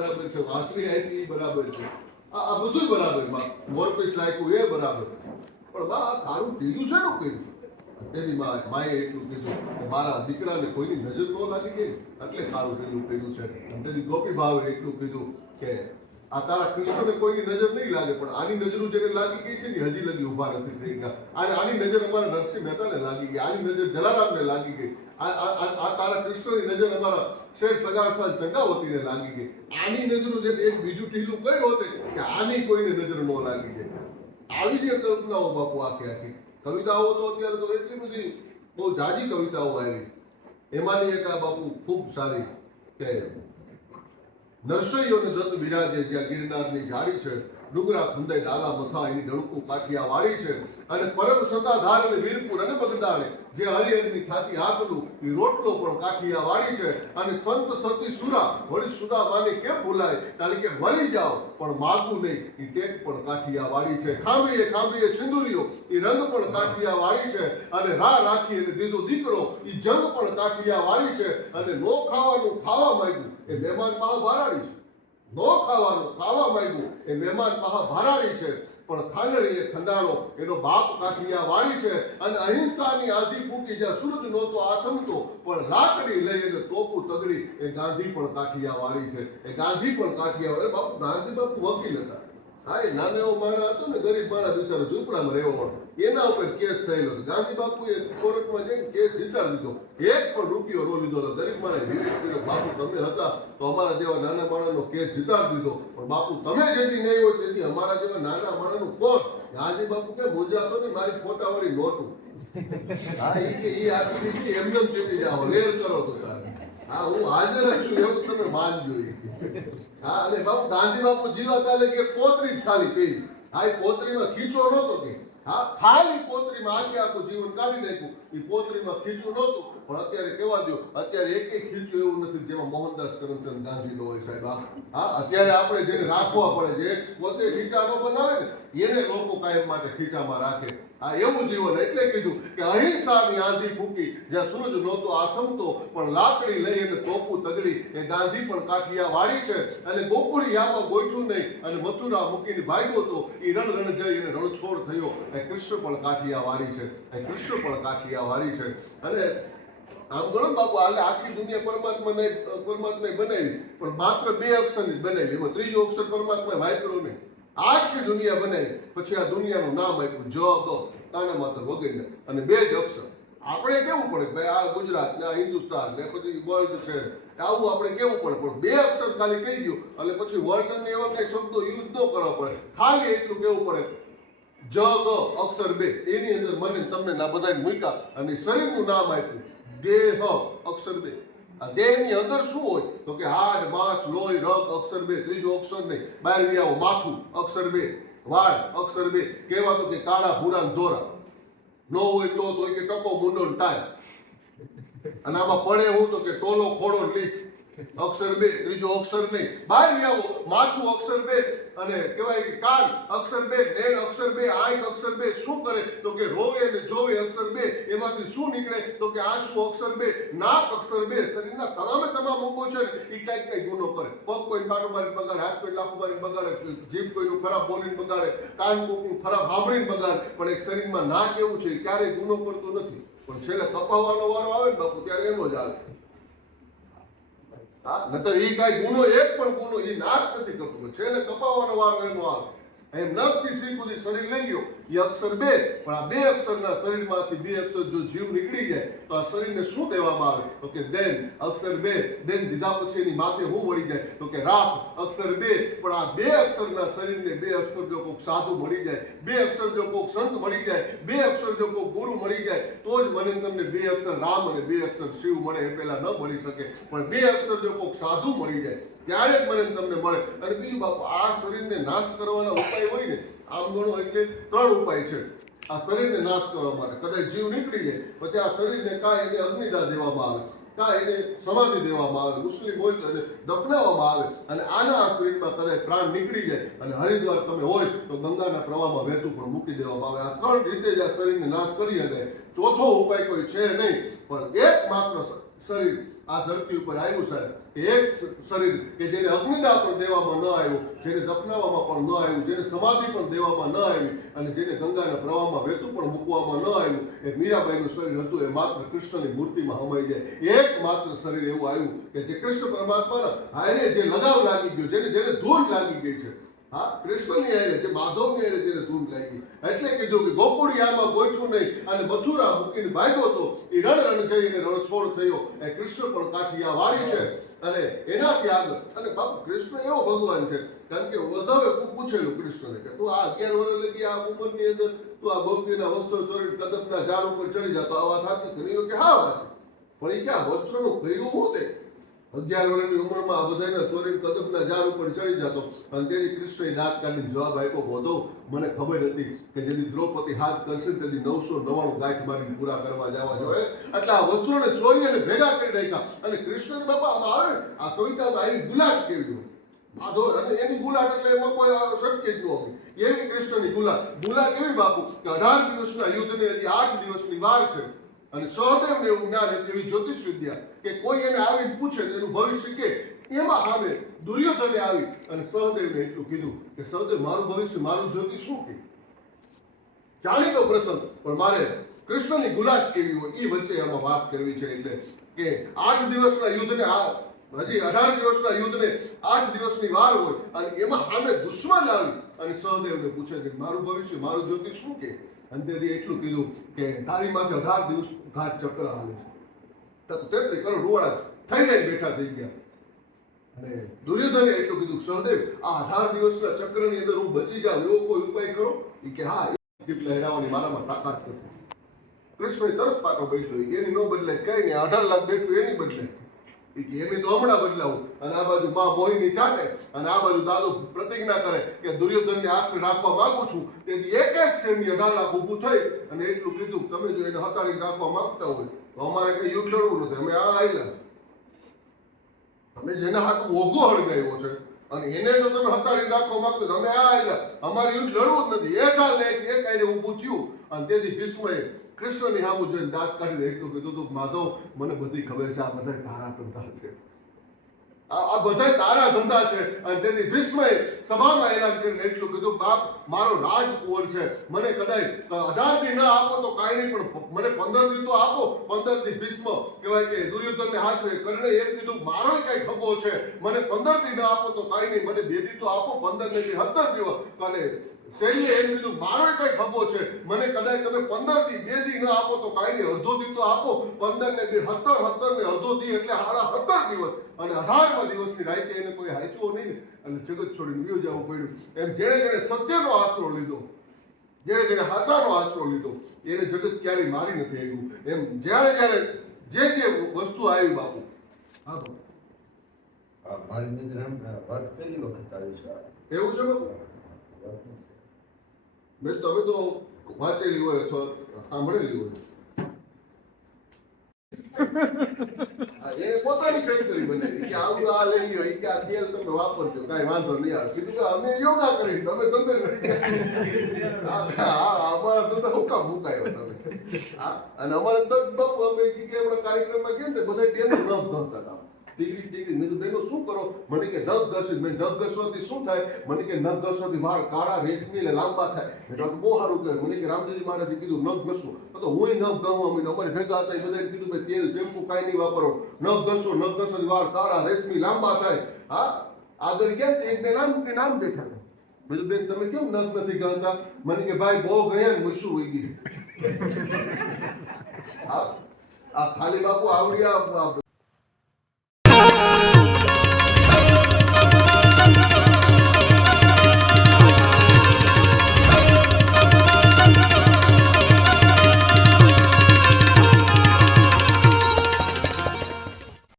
બરાબર છે, વાંસળી આપી એ બરાબર છે, આ બધું બરાબર, મોરપીસ રાખ્યું એ બરાબર, પણ બા આ તારું ઢીલું છે ને કર્યું. તેની માએ એટલું કીધું કે મારા દીકરાને કોઈની નજર ન લાગી ગઈ એટલે તારું ઢીલું કર્યું છે. તેની ગોપી ભાવે એટલું કીધું કે આ તારા કૃષ્ણને કોઈની નજર નહીં લાગે, પણ આની નજરું જેને લાગી ગઈ છે ને હજી લગી ઉભા નથી થઈ ગયા. આની નજર અમારા નરસિંહ મહેતાને લાગી ગઈ, આની નજર જલારામને લાગી ગઈ, આ તારા કૃષ્ણની નજર અમારા શેઠ સગારસાલ ચંગાવતીને લાગી ગઈ. આની નજરું જે એક બીજું ઢીલું કર્યું હોતે કે આની કોઈને નજર ન લાગી જાય. આવી જે કલ્પનાઓ બાપુ આખી આખી કવિતાઓ તો અત્યારે તો એટલી બધી બહુ જાજી કવિતાઓ આવી. એમાંની એક આ બાપુ ખૂબ સારી કે નરસૈયોને જત બિરાજે જ્યાં ગિરનારની જાળી છે, ડુંગરા ખંદાઈ ડાલા મથા એની ડણકું કાઠિયા વાળી છે, અને પરમ સતાધાર અને વીરપુર અને બગદાણે જે હરિહરની ખ્યાતિ આકલું એ રોટલો પણ કાઠિયા વાળી છે, અને સંત સતી સુરા વળી સુદા માને કેમ ભૂલાય કારણ કે મળી જાઓ પણ માગું નહીં એ ટેક પણ કાઠિયા વાળી છે. ખાંભીએ સિંદુરીઓ એ રંગ પણ કાઠિયા વાળી છે, અને રાખી એને દીધો દીકરો એ જંગ પણ કાઠિયા વાળી છે, અને નો ખાવાનું ખાવા માંગ્યું એ મહેમાન પાહા ભારાડી છે. નો ખાવાનું ખાવા માંગ્યું એ મહેમાન પાહા ભારાડી છે, પણ ખાંડણીએ ખંડાણો એનો બાપ કાઠિયા વાળી છે, અને અહિંસાની આધી ફૂકી જ્યાં સૂરજ નહોતો આથમતો પણ લાકડી લઈ અને તોપું તગડી એ ગાંધી પણ કાઠિયા વાળી છે. એ ગાંધી પણ કાઠિયા વાળી. બાપુ ગાંધી બાપુ વકીલ હતા. હા, એ નાનો એવો માણસ હતો ને, ગરીબ માણસ બિચારો ઝૂંપડામાં રહેવો હોય, એના ઉપર કેસ થયેલો. ગાંધી બાપુએ કોર્ટમાં જઈને કેસ જીતાડી દીધો, એક પણ રૂપિયો ન લીધો. ગરીબ માણસ વિવેક કર્યો, બાપુ તમે હતા તો અમારા જેવા નાના માણસનો કેસ જીતાડી દીધો, પણ બાપુ તમે જેથી નહીં હોય તેથી અમારા જેવા નાના માણસનું કોણ. ગાંધી બાપુ કે મૂંઝાતો ને મારી ફોટાવાળી નોટું. હા, એ કે એ આખી એમને ચેતી જાઓ, લેર કરો તો તારે. હા, હું હાજર છું એવું તમે માનજો. હા, અને બાપુ ગાંધી બાપુ જીવાતા કે પોતરી જ ખાલી કહી. હા, એ પોતરીમાં ખીચો નહોતો કે. હા, ખાલી પોતરીમાં આખું જીવન કાઢી નાખ્યું. એ પોતરીમાં ખીચું નહોતું, પણ અત્યારે કેવા દો, અત્યારે એક ખીચું એવું નથી જેમાં મોહનદાસ કરમચંદ ગાંધી નો હોય સાહેબ. હા, અત્યારે આપણે જેને રાખવા પડે, જે પોતે ખીચા નો બનાવે ને એને લોકો કાયમ માટે ખીચામાં રાખે. આ એવું જીવન. એટલે કીધું કે અહિંસાની આંધી ફૂકી જ્યાં સૂરજ નહોતો આથમતો પણ લાકડી લઈ અને તોપું તગડી એ ગાંધી પણ કાઠિયા વાળી છે, અને ગોકુળી યામાં ગોઠવું નહીં અને મથુરા મૂકીને ભાગ્યો તો એ રણ જઈ અને રણછોડ થયો. એ કૃષ્ણ પણ કાઠિયા વાળી છે, એ કૃષ્ણ પણ કાઠિયા વાળી છે. અને આમ ગણો બાપુ, હાલે આખી દુનિયા પરમાત્માને બનાવી પણ માત્ર 2 અક્ષરની જ બનાવી. એમાં ત્રીજો અક્ષર પરમાત્માએ વાપર્યો નહીં. આખી દુનિયા બનાવી પછી આ દુનિયાનું નામ આપ્યું જ ગ, તાના માત્ર વગેરે, અને 2 જ અક્ષર. આપણે કેવું પડે ભાઈ આ ગુજરાત ને આ હિન્દુસ્તાન ને પછી વર્લ્ડ છે આવું આપણે કેવું પડે, પણ 2 અક્ષર ખાલી કહી દો એટલે પછી વર્લ્ડ ને એવા કઈ શબ્દો યુઝ ન કરવા પડે. ખાલી એટલું કેવું પડે જ ગ અક્ષર 2, એની અંદર મને તમને ના બધાને મૂક્યા અને શરીરનું નામ આપ્યું દેહ અક્ષર 2. આ દેહની અંદર શું હોય તો કે હાડ માંસ લોહી રગ અક્ષર 2. ત્રીજો અક્ષર નહીં, બહાર આવો માથું અક્ષર 2, વાળ અક્ષર 2. કહેવાતો કે કાળા ભૂરા ધોરા ન હોય તો કે ટકો મુંડો ટાય, અને આમાં પડે હું તો કે ટોલો ખોડો લીક અક્ષર 2. ત્રીજો અક્ષર નહીં, બહાર આવો માથું અક્ષર 2, અને કહેવાય કે કાન અક્ષર 2, નેણ અક્ષર 2, આંખ અક્ષર 2. શું કરે તો કે રોવે અને જોવે અક્ષર 2. એમાંથી શું નીકળે તો કે આંસુ અક્ષર 2, નાક અક્ષર 2. શરીરના તમામ અંગો છે ને એ કઈ ગુનો કરે. પગ કોઈ પાટો મારી બગાડે, હાથ કોઈ લાફો મારી બગાડે, જીભ કોઈનું ખરાબ બોલીને બગાડે, કાન કોઈનું ખરાબ સાંભળીને બગાડે, પણ એક શરીરમાં નાક એવું છે ક્યારેય ગુનો કરતો નથી, પણ છેલ્લે કપાવવાનો વારો આવે ને બાપુ ત્યારે એનો જ આવે. હા, નતર એ કાંઈ ગુનો એક પણ ગુનો એ નાશ નથી કરતો, છેલ્લે કપાવવાનો વારો એનો આવે. એમ નખથી શીખ સુધી શરીર લઈ ગયો એ અક્ષર 2, પણ આ 2 અક્ષરના શરીરમાંથી 2 અક્ષર જો જીવ નીકળી જાય તો આ શરીરને શું દેવામાં આવે તો કે દેન અક્ષર 2. દેન દીધા પછી એની માથે શું વળી જાય તો કે રાખ અક્ષર 2. પણ આ 2 અક્ષરના શરીરને 2 અક્ષર જો કોઈક સાધુ મળી જાય, 2 અક્ષર જો કોઈક સંત મળી જાય, 2 અક્ષર જો કોઈક ગુરુ મળી જાય તો જ મને તમને 2 અક્ષર રામ અને 2 અક્ષર શિવ મળે. એ પહેલા ન મળી શકે, પણ 2 અક્ષર જો કોઈક સાધુ મળી જાય ત્યારે જ મને તમને મળે. અને બીજું બાપુ, આ શરીરને નાશ કરવાના ઉપાય હોય ને આમ ગણો એટલે 3 ઉપાય છે આ શરીરને નાશ કરવા માટે. કદાચ જીવ નીકળી જાય પછી આ શરીરને કાંઈ એને અગ્નિદાહ દેવામાં આવે, કાંઈ એને સમાધિ દેવામાં આવે, મુસ્લિમ હોય તો એને દફનાવવામાં આવે, અને આના આ શરીરમાં કદાચ પ્રાણ નીકળી જાય અને હરિદ્વાર તમે હોય તો ગંગાના પ્રવાહમાં વહેતું પણ મૂકી દેવામાં આવે. આ 3 રીતે જ આ શરીરને નાશ કરી શકાય. ચોથો ઉપાય કોઈ છે નહીં, પણ એક માત્ર શરીર આ ધરતી ઉપર આવ્યું સાહેબ, એક શરીર કે જેને અગ્નિદાહ પણ દેવામાં ન આવ્યો, જેને દફનાવવામાં પણ ન આવ્યું, જેને સમાધિ પણ દેવામાં ન આવી, અને જેને ગંગાના પ્રવાહમાં વહેતું પણ મૂકવામાં ન આવ્યું, એ મીરાબાઈનું શરીર હતું. એ માત્ર કૃષ્ણની મૂર્તિમાં હમાઈ જાય. એક માત્ર શરીર એવું આવ્યું કે જે કૃષ્ણ પરમાત્માના હારે જે લગાવ લાગી ગયો, જેને ધૂન લાગી ગઈ છે. હા, કૃષ્ણની હારે જે માધવની હારે જેને ધૂન લાગી, એટલે કીધું કે ગોકુળિયામાં ગોઠવું નહીં અને મથુરા મૂકીને ભાગ્યો તો એ રણ જઈને રણછોડ થયો. એ કૃષ્ણ પણ કાઠિયાવાડી છે. અને એનાથી આગળ, અને બાપુ કૃષ્ણ એવો ભગવાન છે, કારણ કે ઉદ્ધવે પૂછેલું કૃષ્ણને કે તું આ 11 વર્ષ લગી આ ઉંમરની અંદર તું આ ગોપીના વસ્ત્રો ચોરી કદમના ઝાડ ઉપર ચડી જતો, આ વાત સાચી કરી? કે હા વાત છે. પણ એ ક્યાં વસ્ત્રનું કર્યું હું તે 11 વર્ષની ઉંમરમાં આ બધાના ચોરી કદમના ઝાડ ઉપર ચડી જતો. અને તેથી કૃષ્ણએ દાંત કાઢીને જવાબ આપ્યો, બોધો મને ખબર હતી કે જેથી દ્રૌપદી હાથ કરશે તેથી 999 ગાંઠ મારીને પૂરા કરવા જવા જોઈએ, એટલે આ વસ્તુઓને ચોરી અને ભેગા કરી નાખ્યા. અને કૃષ્ણ બાપા આમાં આવે આ કવિતામાં આવી ગુલાટ કેવી હોય માધવ, અને એની ગુલાટ એટલે એમાં કોઈ સટકે જ ન હોય એવી કૃષ્ણની ગુલાટ એવી બાપુ કે 18 દિવસના યુદ્ધને હજી 8 દિવસની વાર છે. અને સહદેવને એવું જ્ઞાન હતું, એવી જ્યોતિષ વિદ્યા કે કોઈ એને આવીને પૂછે એનું ભવિષ્ય કે એમાં સામે દુર્યોધને આવી અને સહદેવને એટલું કીધું કે સહદેવ મારું ભવિષ્ય મારું જ્યોતિષ શું કે જાણીતો પ્રસંગ, પણ મારે કૃષ્ણની ગુલાટ કેવી હોય એ વચ્ચે આમાં વાત કરવી છે. એટલે કે 8 દિવસના યુદ્ધને હજી 18 દિવસના યુદ્ધને 8 દિવસની વાર હોય અને એમાં સામે દુશ્મન આવી અને સહદેવને પૂછે છે મારું ભવિષ્ય મારું જ્યોતિષ શું કે? અને તેથી એટલું કીધું કે તારી માથે 18 દિવસ ઘાત ચક્ર હાલે છે. 33 કરોડ રૂવાડા થઈને બેઠા થઈ ગયા. અને દુર્યોધને એટલું કીધું સહદેવ આ 18 દિવસના ચક્રની અંદર હું બચી જાઉં એવો કોઈ ઉપાય કરો? એ કે હા, લહેરાવાની મારામાં તાકાત નથી. કૃષ્ણ તરત પાટો બેઠો, એની નો બદલે કઈ નહીં, 18 લાખ બેઠું એની બદલે એની તો હમણાં બદલાવું. અને આ બાજુ માં મોહિની ચાટે અને આ બાજુ દાદુ પ્રતિજ્ઞા કરે કે દુર્યોધનને આશ્રય રાખવા માંગુ છું. તેથી એક સૈન્ય 18 લાખ ઊભું થઈ અને એટલું કીધું તમે જો એને હતાડીને રાખવા માંગતા હોય તો અમારે કઈ યુદ્ધ લડવું નથી, અમે આ આવેલા તમે જેના હાથું ઓઘો હળગાવ્યો છે અને એને જો તમે હતાડીને રાખવા માંગતો તમે આ આવેલા, અમારે યુદ્ધ લડવું જ નથી. એક આઈને ઊભું થયું. અને તેથી ભીષ્મએ કૃષ્ણની સામું જોઈને દાંત કાઢીને એટલું કીધું હતું માધવ મને બધી ખબર છે આ બધા તારા ધંધા છે, આ બધા તારા ધંધા છે. અને તેથી ભીષ્મએ સભામાં એલાન કરીને એટલું કીધું બાપ મારો રાજકુંવર છે, મને કદાચ 18 દી ન આપો તો કાંઈ નહીં પણ મને 15 દી તો આપો. 15 દી ભીષ્મ કહેવાય કે દુર્યોધનને હાચવે. કર્ણે એમ કીધું મારો કઈ ખભો છે, મને 15 દી ન આપો તો કાંઈ નહીં, મને 2 દી તો આપો, 15 ને 17 દિવસ. અને શૈલીએ એમ કીધું મારો કઈ ખભો છે, મને કદાચ તમે 15 દી 2 દી ન આપો તો કાંઈ નહીં, અડધો દી તો આપો. 15 ને 2 17, 17 ને અડધો દી એટલે 17 દિવસ. અને 18મા દિવસની રાતે એને કોઈ હાચવો નહીં ને અને જગત છોડીને વિયો જવું પડ્યું. એમ જેણે સત્યનો આશરો લીધો, જેણે હાસાનો આશરો લીધો એને જગત ક્યારેય મારી નથી આવ્યું. એમ જ્યારે જે વસ્તુ આવી બાપુ મારી નજર વાત પહેલી વખત આવી છે એવું છે બાપુ. મેં તમે તો વાંચેલી હોય અથવા સાંભળેલી હોય. એને પોતાની ફેક્ટરી બનાવી કે આવું આ લઈ લો, કે આ તેલ તમે વાપરજો કાંઈ વાંધો નહીં આવે. કીધું કે અમે યોગા કરી તમે ધંધે અમારા ધંધા હું કામ મુકાયો તમે. અને અમારે તો બાપુ અમે આપણા કાર્યક્રમમાં ગયા ને બધા તેને ન ગમતા હતા. ટીકડી મેં બેનો શું કરો? મને કે નખ ઘસી. મેં નખ ઘસવાથી શું થાય? મને કે નખ ઘસવાથી વાળ કાળા રેશમી એટલે લાંબા થાય. મેં બહુ સારું કહેવાય. મને કે રામજીજી મહારાજે કીધું નખ ઘસવું તો હું નખ ગમવા માંડ્યો. અમારે ભેગા હતા એ બધા કીધું કે તેલ શેમ્પુ કાંઈ નહીં વાપરો, નખ ઘસો, નખ ઘસવાથી વાળ કાળા રેશમી લાંબા થાય. હા, આગળ ગયા એક બે નામ બેઠા. બીજું બેન તમે કેમ નખ નથી ગણતા? મને કે ભાઈ બહુ ગયા ને મૂછું હોઈ ગઈ. હા, આ ખાલી બાપુ આવડિયા